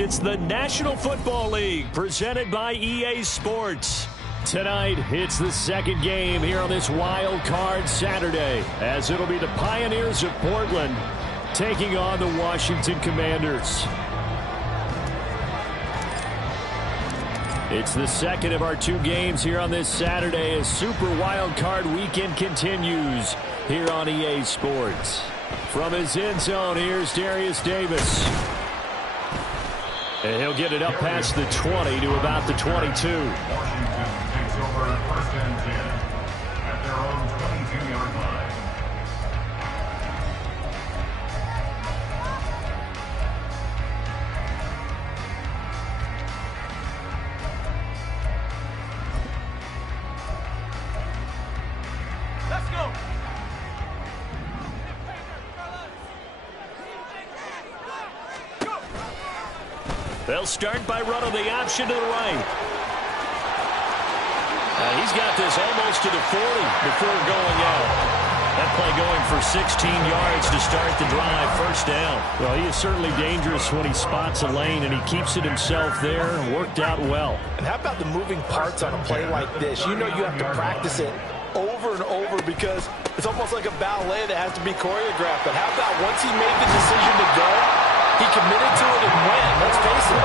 It's the National Football League presented by EA Sports. Tonight, it's the second game here on this Wild Card Saturday, as it'll be the Pioneers of Portland taking on the Washington Commanders. It's the second of our two games here on this Saturday as Super Wild Card Weekend continues here on EA Sports. From his end zone, here's Darius Davis. And he'll get it up past the 20 to about the 22. Washington takes over first and 10 at their own 22-yard line. Let's go. They'll start by running the option to the right. He's got this almost to the 40 before going out. That play going for 16 yards to start the drive, first down. Well, he is certainly dangerous when he spots a lane, and he keeps it himself there. Worked out well. And how about the moving parts on a play like this? You know you have to practice it over and over because it's almost like a ballet that has to be choreographed. But how about once he made the decision to go, he committed to it and went. Let's face it,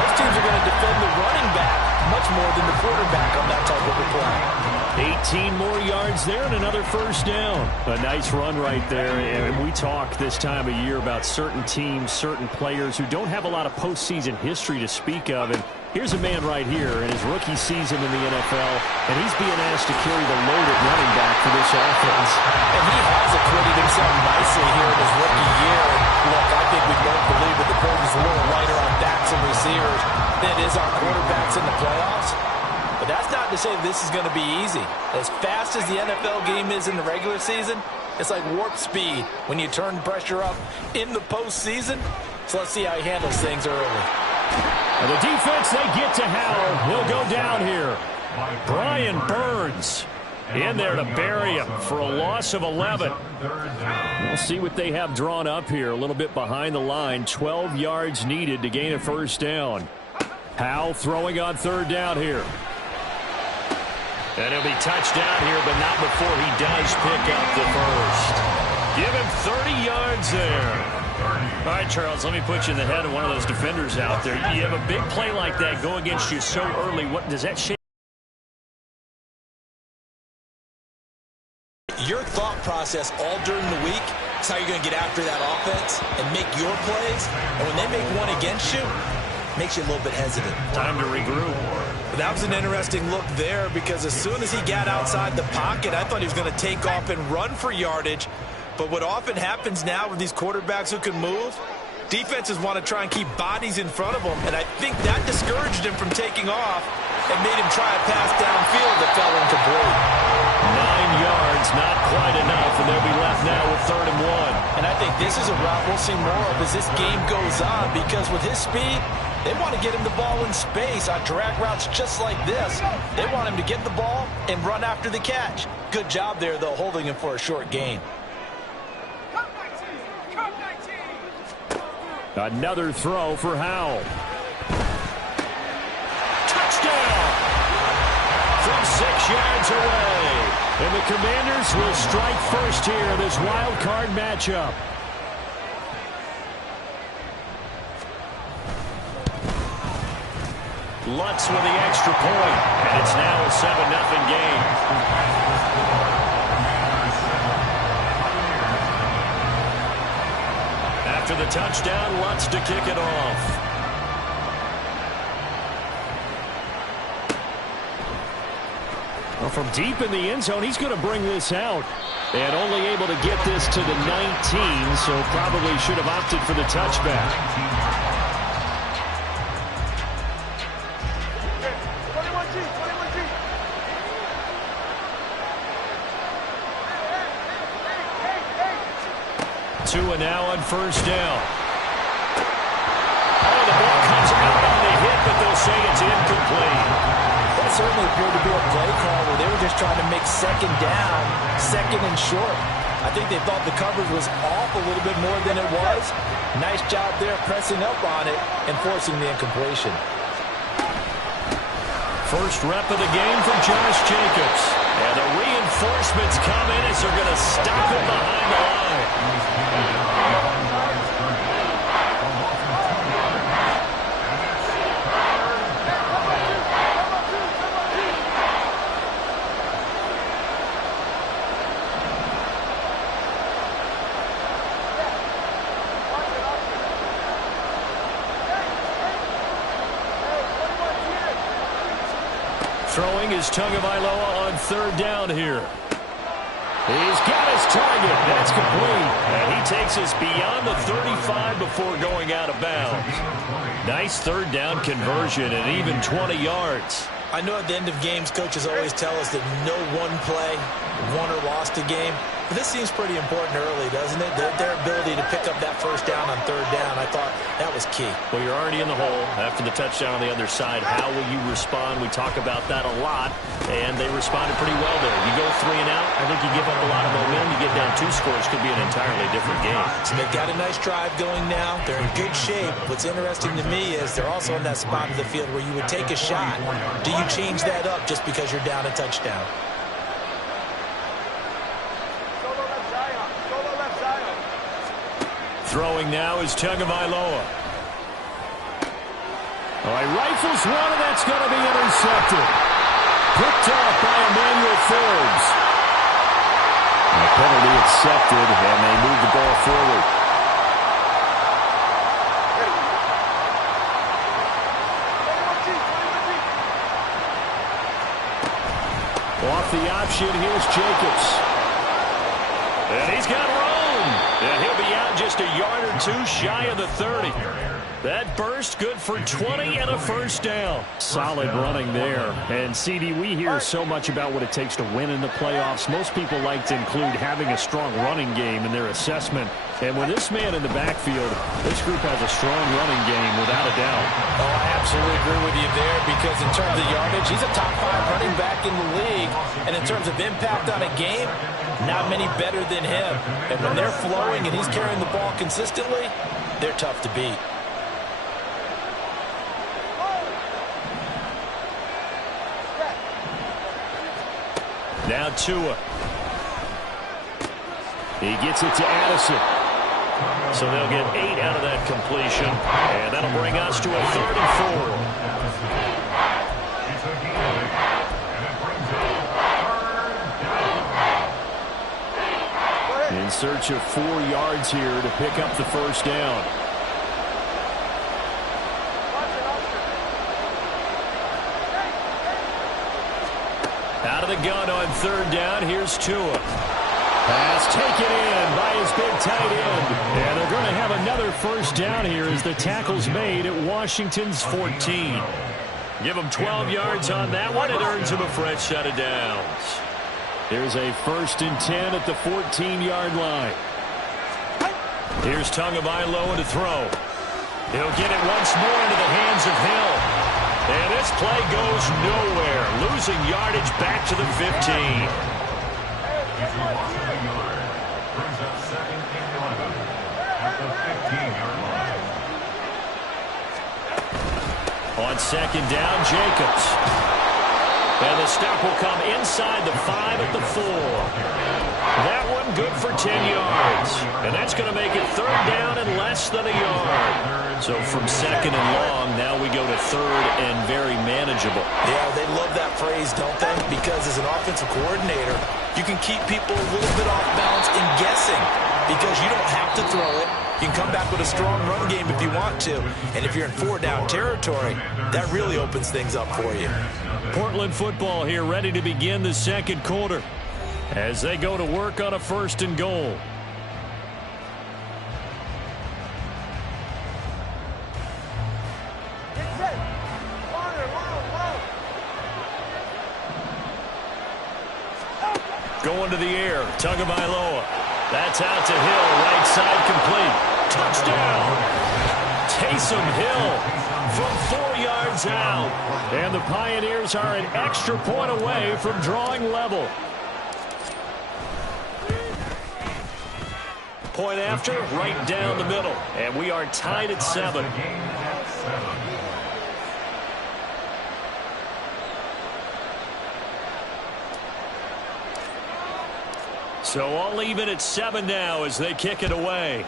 those teams are going to defend the running back much more than the quarterback on that type of a play. 18 more yards there and another first down. A nice run right there. And we talk this time of year about certain teams, certain players who don't have a lot of postseason history to speak of. And here's a man right here in his rookie season in the NFL, and he's being asked to carry the load at running back for this offense. And he has acquitted himself nicely here in his rookie year. Look, I think we both believe that the burden's a little lighter on backs and receivers than it is on quarterbacks in the playoffs. But that's not to say this is going to be easy. As fast as the NFL game is in the regular season, it's like warp speed when you turn pressure up in the postseason. So let's see how he handles things early. And the defense, they get to Howell. He'll go down here. Brian Burns in there to bury him for a loss of 11. We'll see what they have drawn up here. A little bit behind the line. 12 yards needed to gain a first down. Howell throwing on third down here. And he'll be touchdown here, but not before he does pick up the first. Give him 30 yards there. All right, Charles, let me put you in the head of one of those defenders out there. You have a big play like that go against you so early. What does that shape? Your thought process all during the week is how you're going to get after that offense and make your plays. And when they make one against you, it makes you a little bit hesitant. Time to regroup. That was an interesting look there because as soon as he got outside the pocket, I thought he was going to take off and run for yardage. But what often happens now with these quarterbacks who can move, defenses want to try and keep bodies in front of them. And I think that discouraged him from taking off and made him try a pass downfield that fell incomplete. 9 yards, not quite enough, and they'll be left now with 3rd and 1. And I think this is a route we'll see more of as this game goes on because with his speed, they want to get him the ball in space on drag routes just like this. They want him to get the ball and run after the catch. Good job there, though, holding him for a short gain. Another throw for Howell. Touchdown! From 6 yards away. And the Commanders will strike first here in this wild card matchup. Lutz with the extra point, and it's now a 7-0 game. After the touchdown, Lutz to kick it off. Well, from deep in the end zone, he's going to bring this out. And only able to get this to the 19, so probably should have opted for the touchback. 2 and now on first down. Oh, the ball comes out on the hit, but they'll say it's incomplete. That certainly appeared to be a play call where they were just trying to make second down, second and short. I think they thought the coverage was off a little bit more than it was. Nice job there pressing up on it and forcing the incompletion. First rep of the game for Josh Jacobs. And the reinforcements come in as they're going to stop him behind the line. Throwing is Tagovailoa on third down here. He's got his target. That's complete. And he takes us beyond the 35 before going out of bounds. Nice third down conversion and even 20 yards. I know at the end of games, coaches always tell us that no one play won or lost a game. But this seems pretty important early, doesn't it? Their ability to pick up that first down on third down, I thought that was key. Well, you're already in the hole after the touchdown on the other side. How will you respond? We talk about that a lot, and they responded pretty well there. You go 3 and out, I think you give up a lot of momentum. You get down 2 scores, could be an entirely different game. So they've got a nice drive going now. They're in good shape. What's interesting to me is they're also in that spot of the field where you would take a shot. Do you change that up just because you're down a touchdown? Throwing now is Tagovailoa. All right, rifles one, and that's going to be intercepted. Picked up by Emmanuel Forbes. A penalty accepted, and they move the ball forward. Off the option, here's Jacobs. And he's got room. And he'll be out just a yard or 2 shy of the 30. That burst good for 20 and a first down. Solid running there. And, CD, we hear so much about what it takes to win in the playoffs. Most people like to include having a strong running game in their assessment. And with this man in the backfield, this group has a strong running game without a doubt. Oh, I absolutely agree with you there because in terms of yardage, he's a top 5 running back in the league. And in terms of impact on a game, not many better than him. And when they're flowing and he's carrying the ball consistently, they're tough to beat. Now Tua. He gets it to Addison. So they'll get 8 out of that completion. And that'll bring us to a 3rd and 4. In search of 4 yards here to pick up the first down. Out of the gun on 3rd down, here's Tua. Pass taken in by his big tight end. And they're going to have another first down here as the tackle's made at Washington's 14. Give him 12 yards on that one. It earns him a fresh set of downs. Here's a 1st and 10 at the 14-yard line. Here's Tagovailoa to throw. He'll get it once more into the hands of Hill. And this play goes nowhere. Losing yardage back to the 15. Brings up 2nd and 11 at the 15-yard line. On 2nd down, Jacobs. And the stop will come inside the 5 at the 4. That one good for 10 yards. And that's going to make it 3rd down and less than a yard. So from 2nd and long, now we go to 3rd and very manageable. Yeah, they love that phrase, don't they? Because as an offensive coordinator, you can keep people a little bit off balance and guessing because you don't have to throw it. You can come back with a strong run game if you want to. And if you're in 4-down territory, that really opens things up for you. Portland football here ready to begin the 2nd quarter as they go to work on a 1st and goal. Going to the air, Tagovailoa. That's out to Hill, right side complete. Touchdown! Taysom Hill from 4 yards out. And the Pioneers are an extra point away from drawing level. Point after, right down the middle. And we are tied at 7. So all even at 7 now as they kick it away.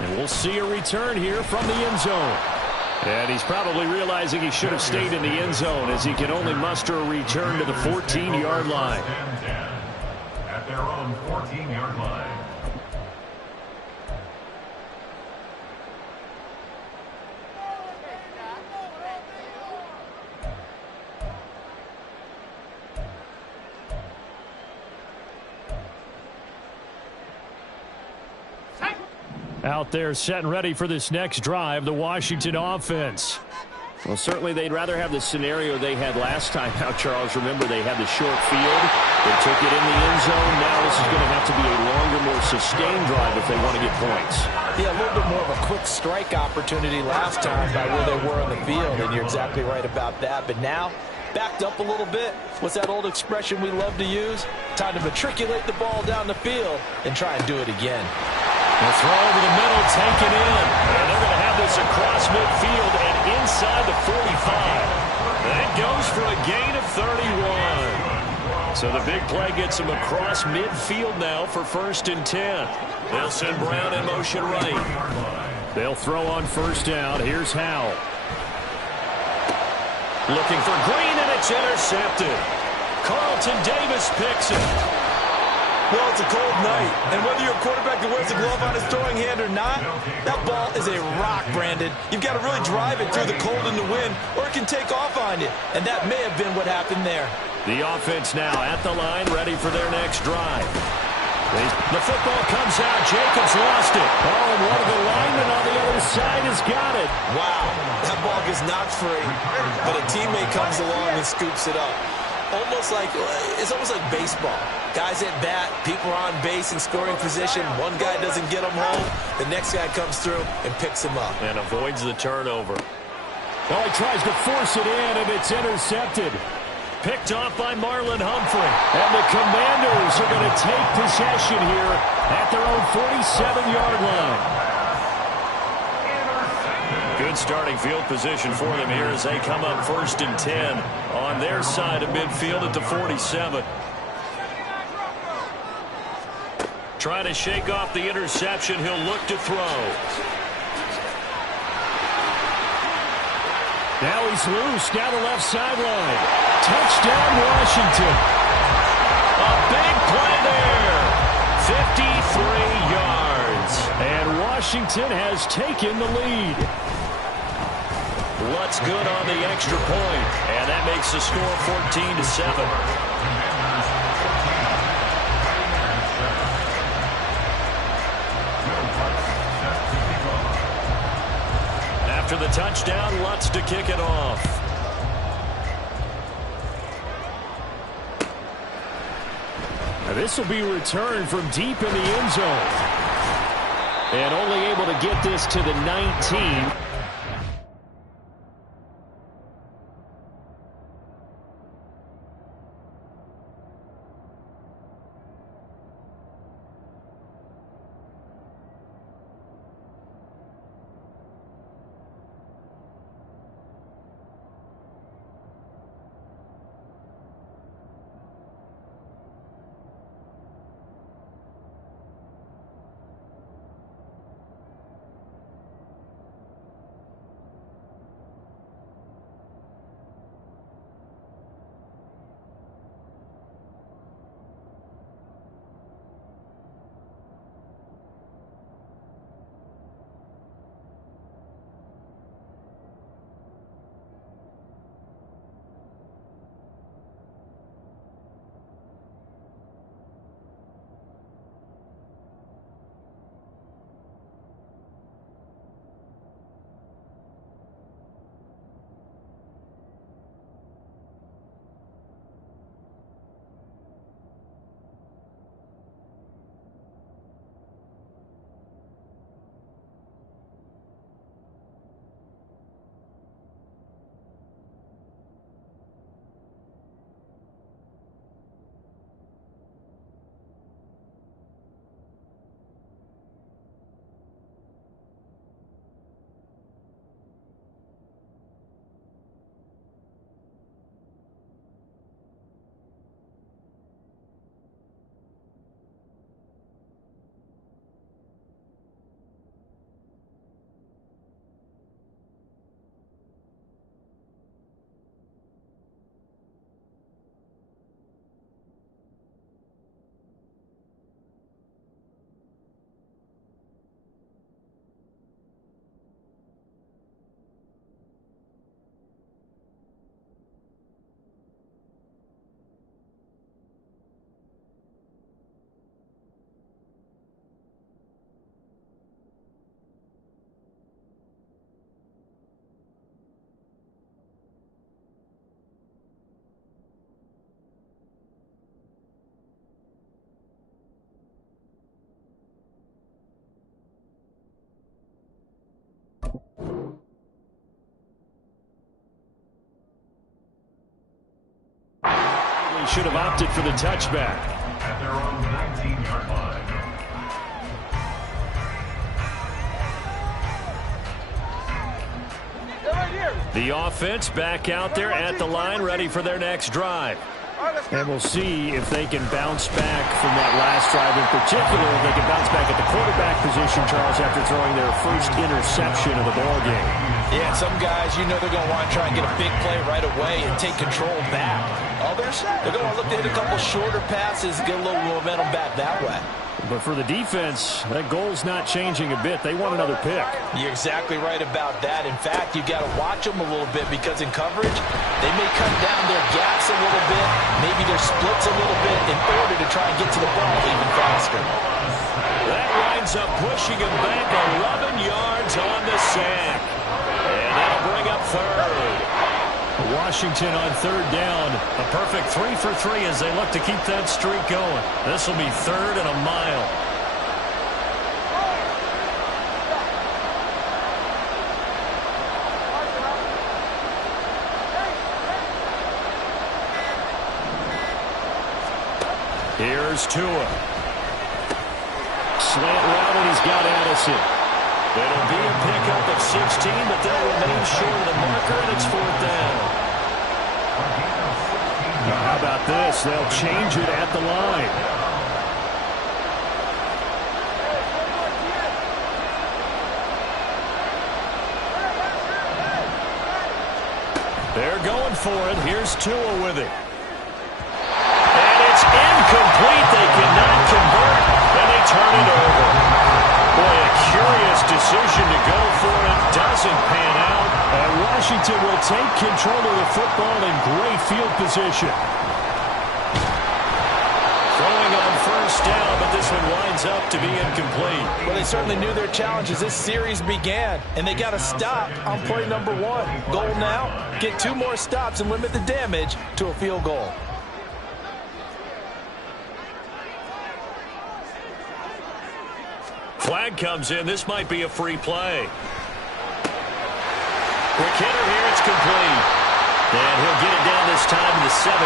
And we'll see a return here from the end zone. And he's probably realizing he should have stayed in the end zone as he can only muster a return to the 14-yard line. At their own 14-yard line. Out there set and ready for this next drive, the Washington offense. Well, certainly they'd rather have the scenario they had last time out, Charles. Remember, they had the short field. They took it in the end zone. Now this is going to have to be a longer, more sustained drive if they want to get points. Yeah, a little bit more of a quick strike opportunity last time by where they were on the field, and you're exactly right about that. But now, backed up a little bit. What's that old expression we love to use? Time to matriculate the ball down the field and try and do it again. The throw over the middle, taken in. And they're going to have this across midfield and inside the 45. That goes for a gain of 31. So the big play gets them across midfield now for 1st and 10. They'll send Brown in motion right. They'll throw on 1st down. Here's Howell. Looking for Green, and it's intercepted. Carlton Davis picks it. Well, it's a cold night, and whether you're a quarterback that wears a glove on his throwing hand or not, that ball is a rock, Brandon. You've got to really drive it through the cold and the wind, or it can take off on you, and that may have been what happened there. The offense now at the line, ready for their next drive. The football comes out. Jacobs lost it. Oh, and one of the linemen on the other side has got it. Wow, that ball gets knocked free, but a teammate comes along and scoops it up. It's almost like baseball. Guys at bat, people are on base in scoring position. One guy doesn't get them home. The next guy comes through and picks him up. And avoids the turnover. Well, he tries to force it in, and it's intercepted. Picked off by Marlon Humphrey. And the Commanders are going to take possession here at their own 47-yard line. Good starting field position for them here as they come up 1st and 10 on their side of midfield at the 47. Trying to shake off the interception. He'll look to throw. Now he's loose down the left sideline. Touchdown, Washington. A big play there. 53 yards. And Washington has taken the lead. What's good on the extra point, and that makes the score 14-7. After the touchdown, Lutz to kick it off. Now this will be returned from deep in the end zone. And only able to get this to the 19. they should have opted for the touchback. At their own 19-yard line. The offense back out there at the line, ready for their next drive. And we'll see if they can bounce back from that last drive in particular. If they can bounce back at the quarterback position, Charles, after throwing their first interception of the ball game. Yeah, some guys, you know they're going to want to try and get a big play right away and take control back. Others, they're going to look to hit a couple shorter passes, get a little momentum back that way. But for the defense, that goal's not changing a bit. They want another pick. You're exactly right about that. In fact, you've got to watch them a little bit because in coverage, they may cut down their gaps a little bit, maybe their splits a little bit in order to try and get to the ball even faster. That winds up pushing him back 11 yards on the sack. And that'll bring up third. Washington on third down. A perfect 3 for 3 as they look to keep that streak going. This will be third and a mile. Here's Tua. Slant route, and he's got Addison. It'll be a pickup of 16, but they'll remain short of the marker, and it's fourth down. Now, how about this? They'll change it at the line. They're going for it. Here's Tua with it. And it's incomplete. They cannot convert, and they turn it over. Boy, a curious decision to go for it. Doesn't pan out. And Washington will take control of the football in great field position. Throwing on first down, but this one winds up to be incomplete. Well, they certainly knew their challenge as this series began, and they got to stop on play number 1. Goal now, get 2 more stops and limit the damage to a field goal. Flag comes in. This might be a free play. Quick hitter here. It's complete. And he'll get it down this time to the 17.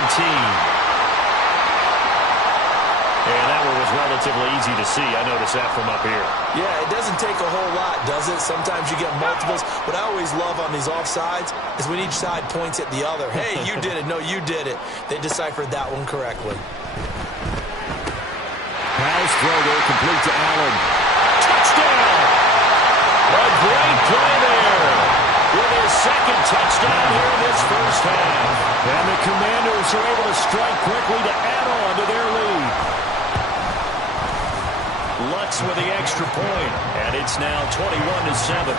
And that one was relatively easy to see. I noticed that from up here. Yeah, it doesn't take a whole lot, does it? Sometimes you get multiples. What I always love on these offsides is when each side points at the other. Hey, you did it. No, you did it. They deciphered that one correctly. Pass throw there, complete to Allen. Touchdown! A great play there with his second touchdown here in this first half. And the Commanders are able to strike quickly to add on to their lead. Lutz with the extra point, and it's now 21-7.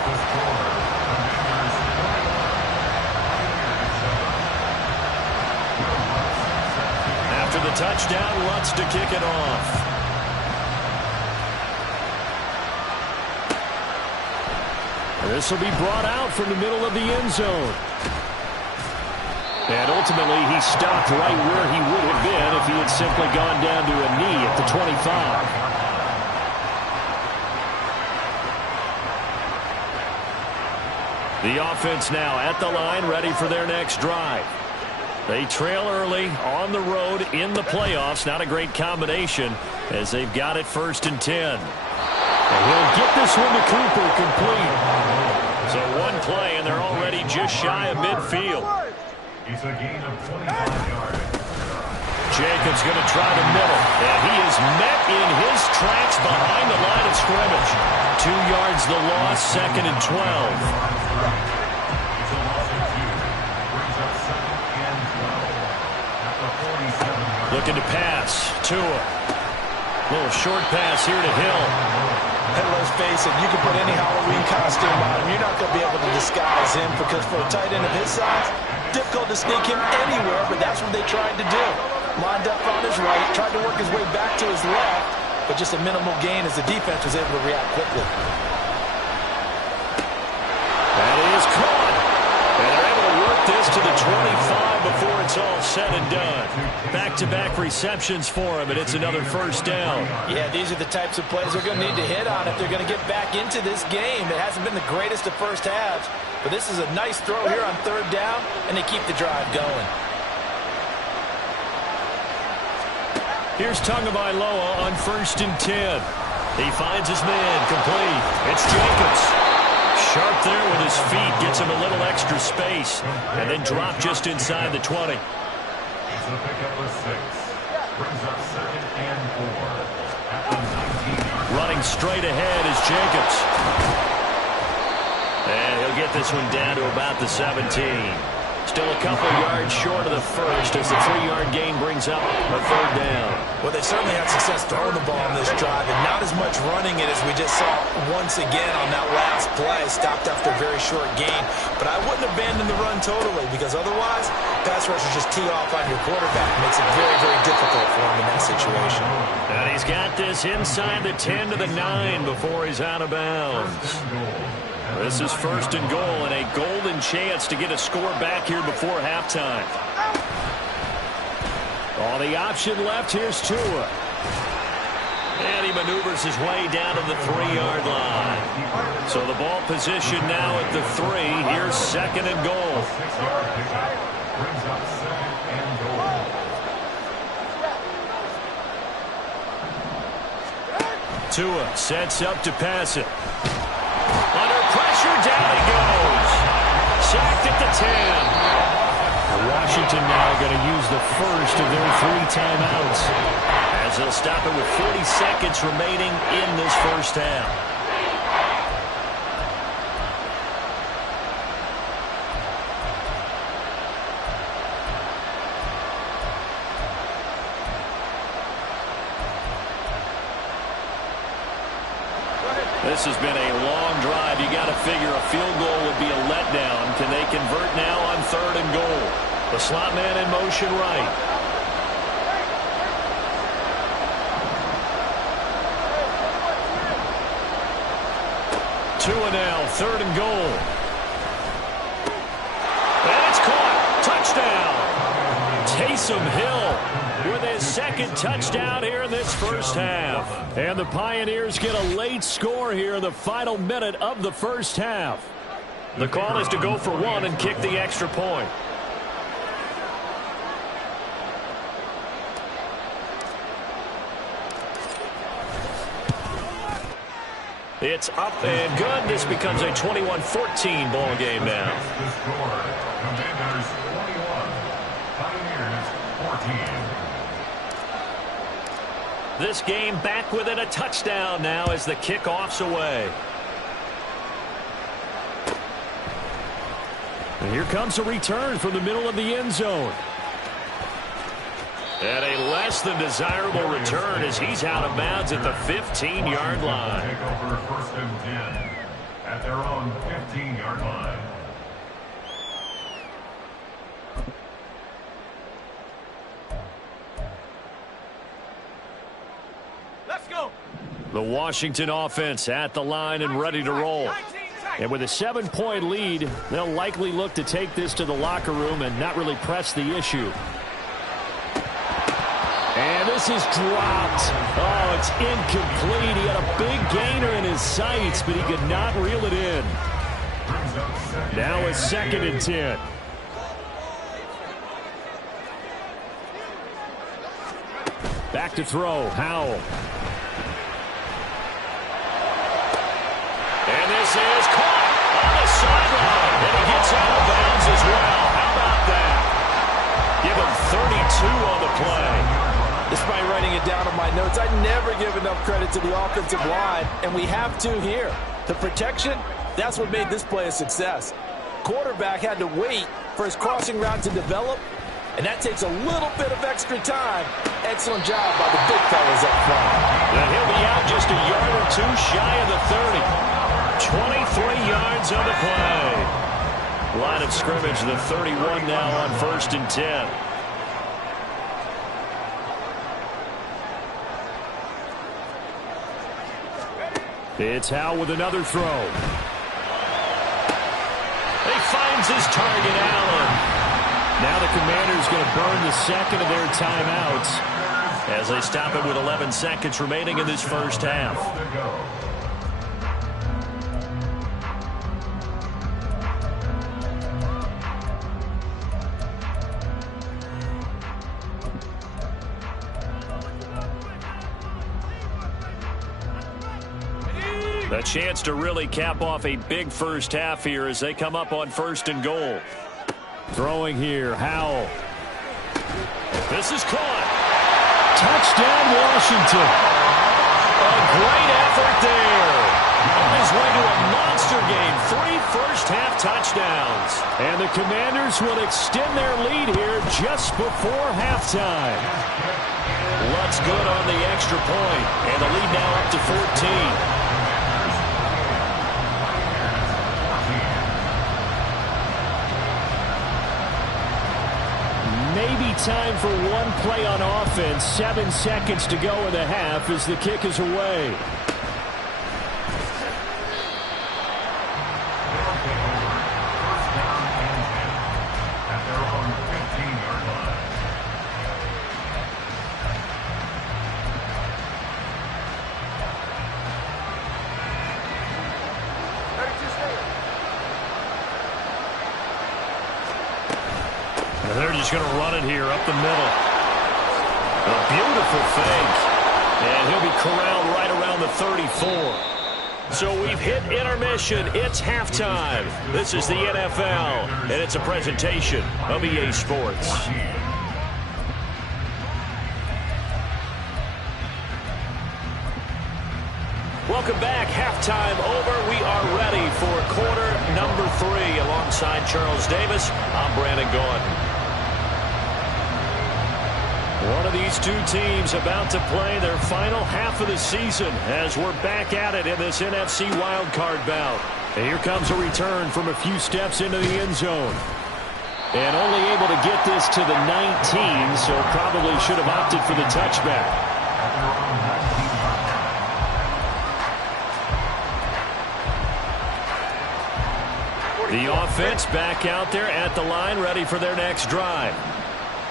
After the touchdown, Lutz to kick it off. This will be brought out from the middle of the end zone. And ultimately, he stopped right where he would have been if he had simply gone down to a knee at the 25. The offense now at the line, ready for their next drive. They trail early on the road in the playoffs. Not a great combination as they've got it 1st and 10. And he'll get this one to Cooper, complete. So one play, and they're already just shy of midfield. It's a gain of 25 yards. Jacobs going to try the middle, and he is met in his tracks behind the line of scrimmage. 2 yards the loss, 2nd and 12. It's a loss of 2. Brings up 2nd and 12 at the 47-yard. Looking to pass. Tua. Little short pass here to Hill. And let's face it, you can put any Halloween costume on him. You're not going to be able to disguise him because for a tight end of his size, difficult to sneak him anywhere, but that's what they tried to do. Lined up on his right, tried to work his way back to his left, but just a minimal gain as the defense was able to react quickly. That is caught. And they're able to work this to the 25 before it's all said and done. Back-to-back receptions for him, and it's another first down. Yeah, these are the types of plays they're going to need to hit on if they're going to get back into this game. It hasn't been the greatest of first halves, but this is a nice throw here on 3rd down, and they keep the drive going. Here's Tagovailoa on 1st and 10. He finds his man, complete. It's Jacobs. Sharp there with his feet, gets him a little extra space, and then drop just inside the 20. It's a pickup of 6. Brings up 2nd and 4 at the 19-yard line. Running straight ahead is Jacobs. And he'll get this one down to about the 17. Still a couple yards short of the first as the 3-yard gain brings up a 3rd down. Well, they certainly had success throwing the ball on this drive, and not as much running it as we just saw once again on that last play. Stopped after a very short gain. But I wouldn't abandon the run totally, because otherwise, pass rushers just tee off on your quarterback. It makes it very, very difficult for him in that situation. And he's got this inside the 10 to the 9 before he's out of bounds. This is 1st and goal, and a golden chance to get a score back here before halftime. All the option left, here's Tua. And he maneuvers his way down to the 3-yard line. So the ball position now at the 3. Here's 2nd and goal. 6-yard pickup. Brings up 2nd and goal. Tua sets up to pass it. Under pressure, down he goes. Sacked at the 10. Washington now going to use the first of their 3 timeouts, as they'll stop it with 40 seconds remaining in this first half. This has been a long drive. You got to figure a field goal would be a letdown. Can they convert now on 3rd and goal? The slot man in motion right. Tua now, 3rd and goal. And it's caught. Touchdown. Taysom Hill with his 2nd touchdown here in this first half. And the Pioneers get a late score here in the final minute of the first half. The call is to go for 1 and kick the extra point. It's up and good. This becomes a 21-14 ball game now. The score, Commanders 21, Pioneers 14. This game back within a touchdown now as the kickoff's away. And here comes a return from the middle of the end zone. And a less than desirable return as he's out of bounds at the 15-yard line. Take over 1st and 10 at their own 15-yard line. Let's go. The Washington offense at the line and ready to roll. And with a 7-point lead, they'll likely look to take this to the locker room and not really press the issue. And this is dropped. Oh, it's incomplete. He had a big gainer in his sights, but he could not reel it in. Now it's 2nd and 10. Back to throw. Howell. And this is caught on the sideline. And he gets out of bounds as well. How about that? Give him 32 on the play. Despite writing it down on my notes, I never give enough credit to the offensive line, and we have to here. The protection, that's what made this play a success. Quarterback had to wait for his crossing route to develop, and that takes a little bit of extra time. Excellent job by the big fellas up front. And he'll be out just a yard or 2 shy of the 30. 23 yards on the play. Line of scrimmage, the 31 now on 1st and 10. It's Howell with another throw. He finds his target, Allen. Now the Commanders going to burn the 2nd of their timeouts as they stop it with 11 seconds remaining in this first half. A chance to really cap off a big first half here as they come up on 1st and goal. Throwing here, Howell. This is caught. Touchdown, Washington. A great effort there. On his way to a monster game. 3 first-half touchdowns. And the Commanders will extend their lead here just before halftime. Lutz good on the extra point. And the lead now up to 14. Maybe time for one play on offense. 7 seconds to go in the half as the kick is away. They're just going to run it here up the middle. A beautiful fake. And he'll be corralled right around the 34. So we've hit intermission. It's halftime. This is the NFL, and it's a presentation of EA Sports. Welcome back. Halftime over. We are ready for quarter number 3. Alongside Charles Davis, I'm Brandon Gaudin. One of these two teams about to play their final half of the season as we're back at it in this NFC wildcard bout. And here comes a return from a few steps into the end zone. And only able to get this to the 19, so probably should have opted for the touchback. The offense back out there at the line, ready for their next drive.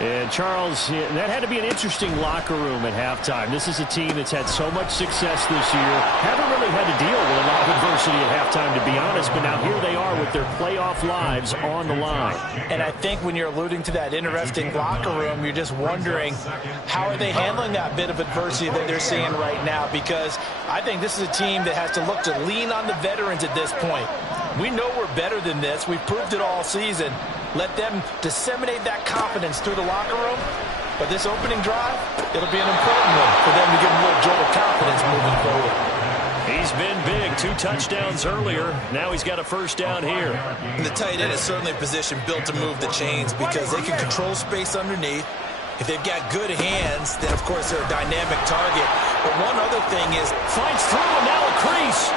And, Charles, that had to be an interesting locker room at halftime. This is a team that's had so much success this year. Haven't really had to deal with a lot of adversity at halftime, to be honest. But now here they are with their playoff lives on the line. And I think when you're alluding to that interesting locker room, you're just wondering how are they handling that bit of adversity that they're seeing right now. Because I think this is a team that has to look to lean on the veterans at this point. We know we're better than this. We've proved it all season. Let them disseminate that confidence through the locker room. But this opening drive, it'll be an important one for them to give them a little jolt of confidence moving forward. He's been big. 2 touchdowns earlier. Now he's got a first down here. And the tight end is certainly a position built to move the chains because they can control space underneath. If they've got good hands, then, of course, they're a dynamic target. But one other thing is... Fights through and now a crease.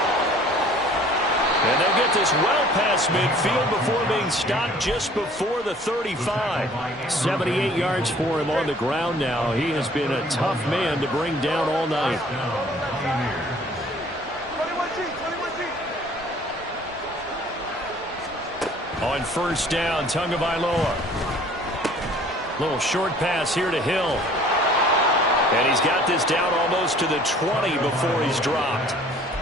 And they get this well past midfield before being stopped just before the 35. 78 yards for him on the ground now. He has been a tough man to bring down all night. On first down, Tagovailoa. Little short pass here to Hill. And he's got this down almost to the 20 before he's dropped.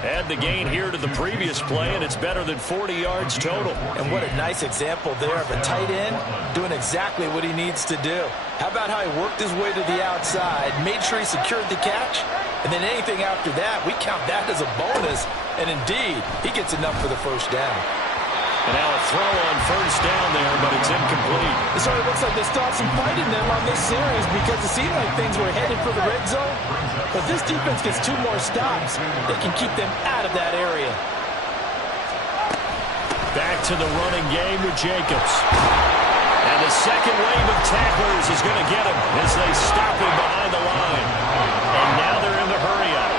Add the gain here to the previous play, and it's better than 40 yards total. And what a nice example there of a tight end doing exactly what he needs to do. How about how he worked his way to the outside, made sure he secured the catch, and then anything after that, we count that as a bonus. And indeed, he gets enough for the first down. And now a throw on first down there, but it's incomplete. It sort of looks like they still have some fight in them on this series because it seemed like things were headed for the red zone. But this defense gets 2 more stops. They can keep them out of that area. Back to the running game with Jacobs. And the second wave of tacklers is going to get him as they stop him behind the line. And now they're in the hurry-up.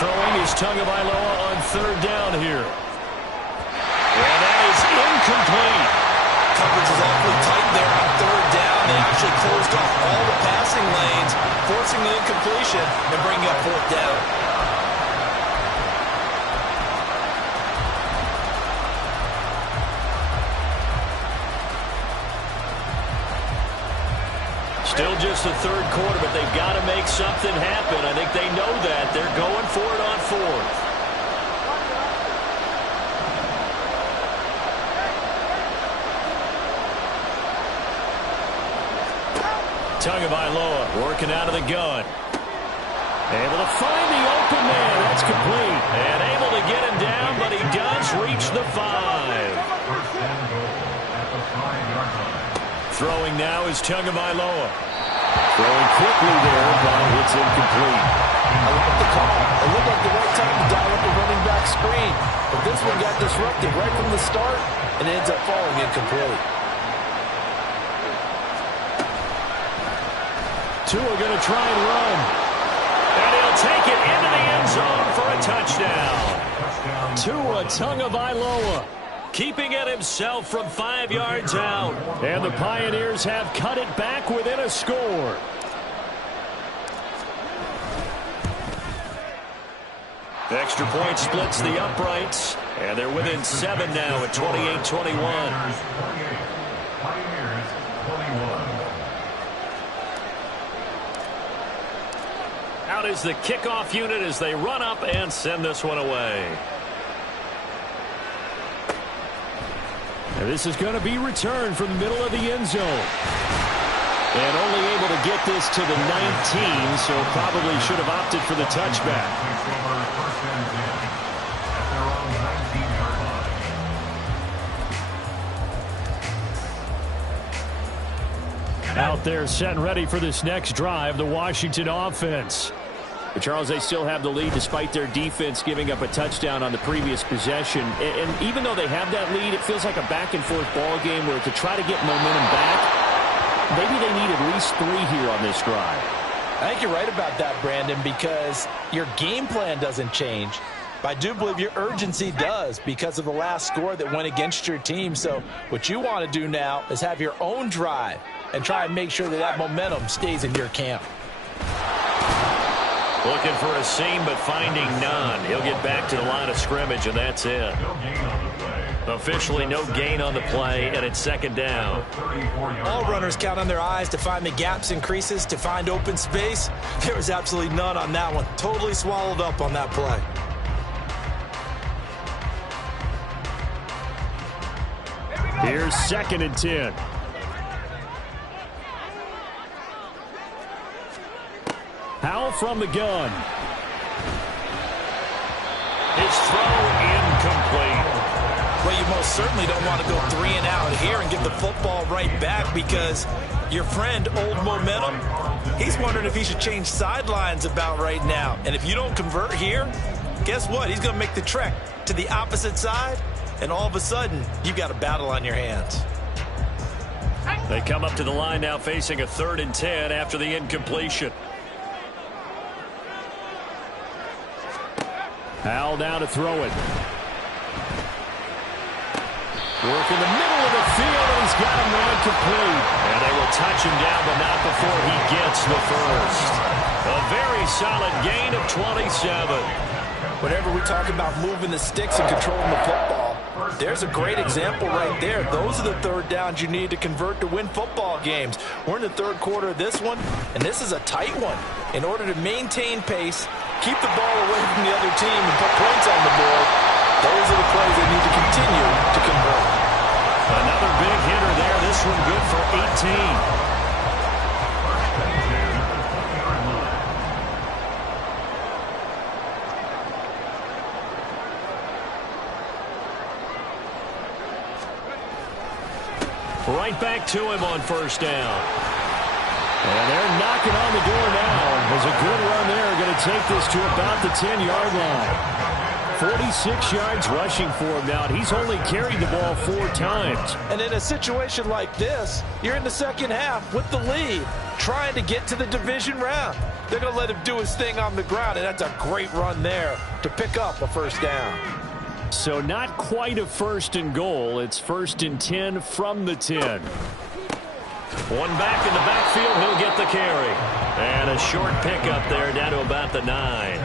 Throwing is Tagovailoa on third down here. And that is incomplete. Coverage is awfully tight there on third down. They actually closed off all the passing lanes, forcing the incompletion and bringing up fourth down. Still just the third quarter, but they've got to make something happen. I think they know that. They're going for it on fourth. Tagovailoa working out of the gun. Able to find the open man. That's complete. And able to get him down, but he does reach the 5. First and goal at the 5-yard line. Throwing now is Tagovailoa. Throwing quickly there, but it's incomplete. I like the call. It looked like the right time to dial up a running back screen. But this one got disrupted right from the start and ends up falling incomplete. Tua going to try and run. And he'll take it into the end zone for a touchdown. Tua Tagovailoa keeping it himself from 5 yards out. And the Pioneers have cut it back within a score. Extra point splits the uprights. And they're within 7 now at 28-21. Pioneers 21. Out is the kickoff unit as they run up and send this one away. And this is going to be returned from the middle of the end zone. And only able to get this to the 19, so probably should have opted for the touchback. First and 10 at their own 19-yard line. Out there set and ready for this next drive, the Washington offense. But Charles, they still have the lead despite their defense giving up a touchdown on the previous possession. And even though they have that lead, it feels like a back-and-forth ball game where to try to get momentum back, maybe they need at least 3 here on this drive. I think you're right about that, Brandon, because your game plan doesn't change. But I do believe your urgency does because of the last score that went against your team. So what you want to do now is have your own drive and try and make sure that that momentum stays in your camp. Looking for a seam, but finding none. He'll get back to the line of scrimmage, and that's it. Officially no gain on the play, and it's second down. All runners count on their eyes to find the gaps and creases, to find open space. There was absolutely none on that one. Totally swallowed up on that play. Here's 2nd and 10. Howell from the gun. His throw incomplete. Well, you most certainly don't want to go 3 and out here and give the football right back because your friend, Old Momentum, he's wondering if he should change sidelines about right now. And if you don't convert here, guess what? He's going to make the trek to the opposite side, and all of a sudden, you've got a battle on your hands. They come up to the line now facing a 3rd and 10 after the incompletion. Howell down to throw it. Work in the middle of the field, and he's got him ran complete. And they will touch him down, but not before he gets the first. A very solid gain of 27. Whenever we talk about moving the sticks and controlling the football, there's a great example right there. Those are the 3rd downs you need to convert to win football games. We're in the 3rd quarter of this one, and this is a tight one. In order to maintain pace, keep the ball away from the other team, and put points on the board, those are the plays they need to continue to convert. Another big hitter there. This one good for 18. Right back to him on 1st down. And they're knocking on the door now. There's a good run there. Going to take this to about the 10-yard line. 46 yards rushing for him now. He's only carried the ball 4 times. And in a situation like this, you're in the second half with the lead, trying to get to the division round. They're going to let him do his thing on the ground, and that's a great run there to pick up a 1st down. So not quite a 1st and goal. It's 1st and 10 from the 10. One back in the backfield. He'll get the carry. And a short pickup there down to about the 9.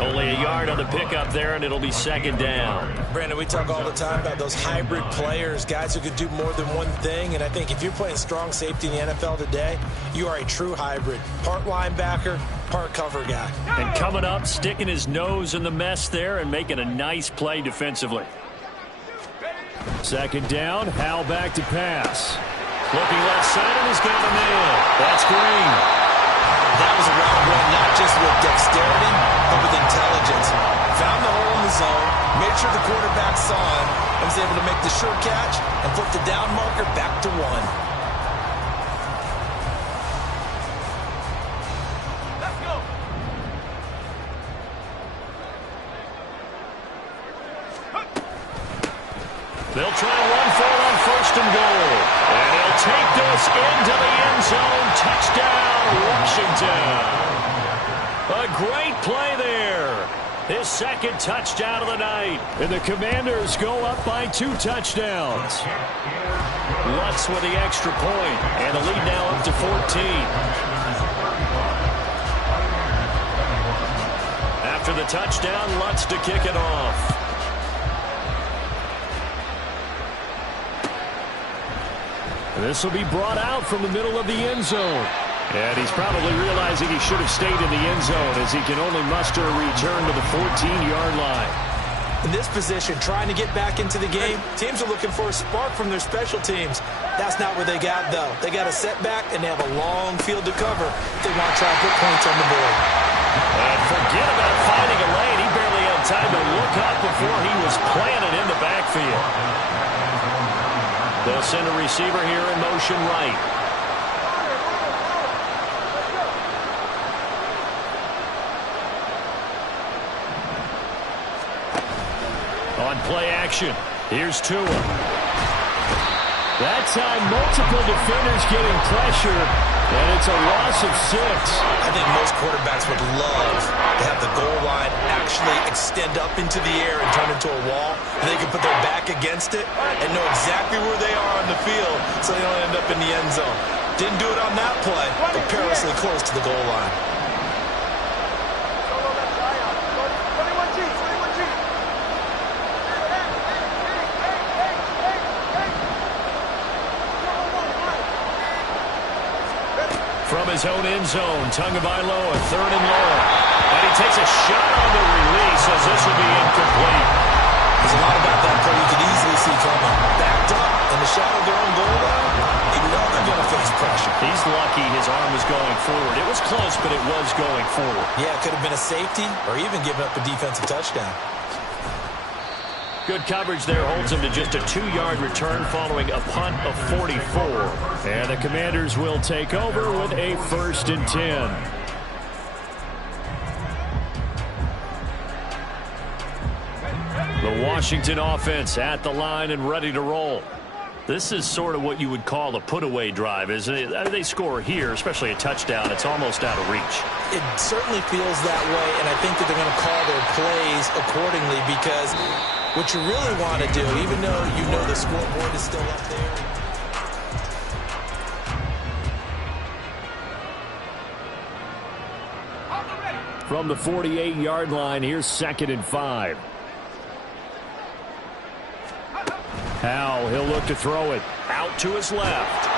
Only a yard on the pickup there, and it'll be 2nd down. Brandon, we talk all the time about those hybrid players, guys who could do more than one thing. And I think if you're playing strong safety in the NFL today, you are a true hybrid. Part linebacker, part cover guy. And coming up, sticking his nose in the mess there and making a nice play defensively. 2nd down, Howell back to pass. Looking left side, and he's got a man. That's Green. That was a route run not just with dexterity, but with intelligence. Found the hole in the zone, made sure the quarterback saw him, and was able to make the sure catch and flip the down marker back to 1. They'll try and run for it on 1st and goal. And he'll take this into the end zone. Touchdown, Washington. A great play there. His 2nd touchdown of the night. And the Commanders go up by 2 touchdowns. Lutz with the extra point. And the lead now up to 14. After the touchdown, Lutz to kick it off. This will be brought out from the middle of the end zone. And he's probably realizing he should have stayed in the end zone as he can only muster a return to the 14-yard line. In this position, trying to get back into the game, teams are looking for a spark from their special teams. That's not what they got, though. They got a setback, and they have a long field to cover if they want to try and put points on the board. And forget about finding a lane. He barely had time to look up before he was planted in the backfield. They'll send a receiver here in motion right. On play action, here's Tua. That time, multiple defenders getting pressure, and it's a loss of 6. I think most quarterbacks would love to have the goal line actually extend up into the air and turn into a wall, and they can put their back against it and know exactly where they are on the field so they don't end up in the end zone. Didn't do it on that play, but perilously close to the goal line. From his own end zone, Tagovailoa, 3rd and long. And he takes a shot on the release as this will be incomplete. There's a lot about that play you could easily see coming. Backed up in the shadow of their own goal line. They know they're going to face pressure. He's lucky his arm was going forward. It was close, but it was going forward. Yeah, it could have been a safety or even given up a defensive touchdown. Good coverage there holds him to just a 2-yard return following a punt of 44. And the Commanders will take over with a 1st and 10. The Washington offense at the line and ready to roll. This is sort of what you would call a put-away drive, isn't it? They score here, especially a touchdown. It's almost out of reach. It certainly feels that way, and I think that they're going to call their plays accordingly because what you really want to do, even though you know the scoreboard is still up there. From the 48-yard line, here's 2nd and 5. Howell, he'll look to throw it out to his left.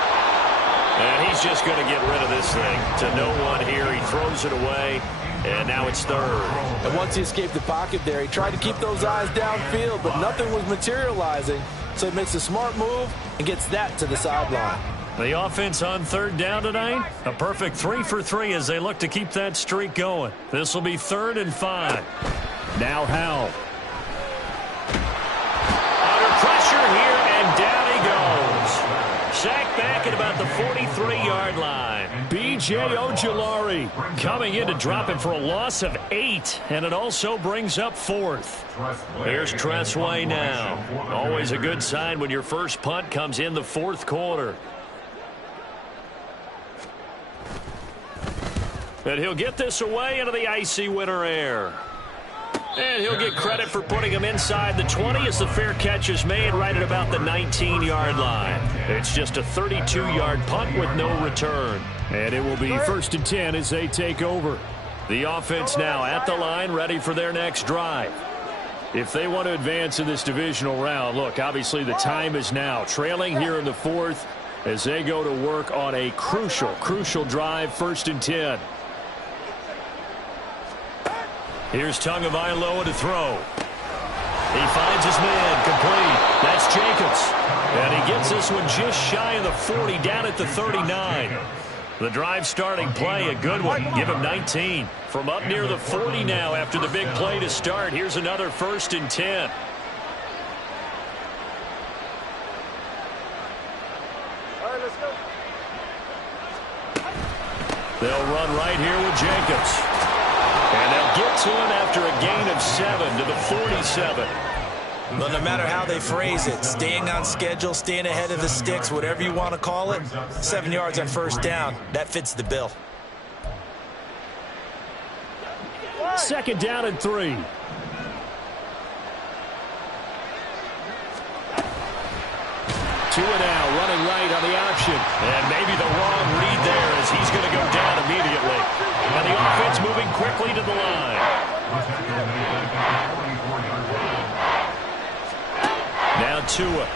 And he's just going to get rid of this thing. To no one here, he throws it away, and now it's 3rd. And once he escaped the pocket there, he tried to keep those eyes downfield, but nothing was materializing. So he makes a smart move and gets that to the sideline. The offense on 3rd down tonight, a perfect 3 for 3 as they look to keep that streak going. This will be 3rd and 5. Now Howell. Under pressure here, and down he goes. Sacked back at about the 43-yard line. B.J. Ojulari coming in to drop him for a loss of 8, and it also brings up 4th. Here's Tressway now. Always a good sign when your first punt comes in the 4th quarter. And he'll get this away into the icy winter air. And he'll get credit for putting him inside the 20 as the fair catch is made right at about the 19-yard line. It's just a 32-yard punt with no return. And it will be 1st and 10 as they take over. The offense now at the line, ready for their next drive. If they want to advance in this divisional round, look, obviously the time is now. Trailing here in the 4th as they go to work on a crucial drive, 1st and 10. Here's Tagovailoa to throw. He finds his man, complete. That's Jacobs. And he gets this one just shy of the 40, down at the 39. The drive starting play, a good one. Give him 19. From up near the 40 now after the big play to start. Here's another 1st and 10. They'll run right here with Jacobs. And they'll get to him after a gain of 7 to the 47. But no matter how they phrase it, staying on schedule, staying ahead of the sticks, whatever you want to call it, 7 yards on 1st down, that fits the bill. 2nd down and 3. Tua now running right on the option. And maybe the wrong read there as he's going to go down immediately. And the offense moving quickly to the line. Now Tua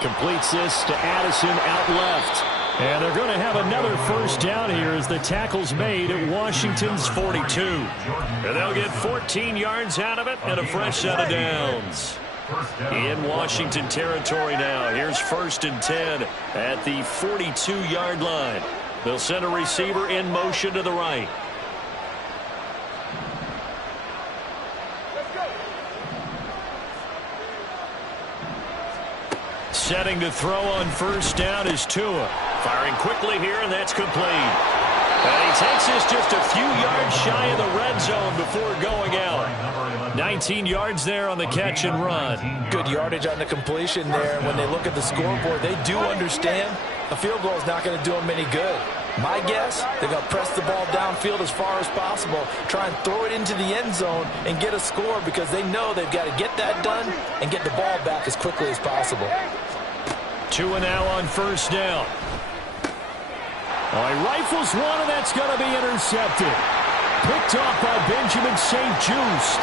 completes this to Addison out left. And they're going to have another 1st down here as the tackle's made at Washington's 42. And they'll get 14 yards out of it and a fresh set of downs. In Washington territory now. Here's 1st and 10 at the 42-yard line. They'll send a receiver in motion to the right. Setting to throw on 1st down is Tua. Firing quickly here, and that's complete. And he takes this just a few yards shy of the red zone before going out. 19 yards there on the catch and run. Good yardage on the completion there. When they look at the scoreboard, they do understand a field goal is not going to do them any good. My guess, they're going to press the ball downfield as far as possible, try and throw it into the end zone and get a score because they know they've got to get that done and get the ball back as quickly as possible. Tua now on 1st down. He rifles one, and that's going to be intercepted. Picked off by Benjamin St-Juste.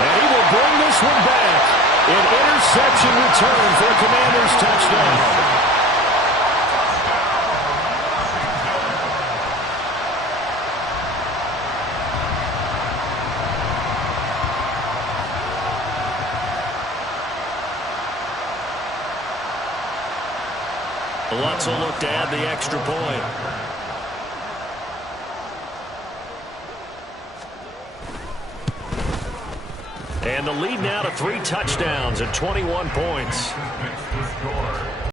And he will bring this one back. An interception return for a Commanders touchdown. Lutz will look to add the extra point. And the lead now to 3 touchdowns and 21 points.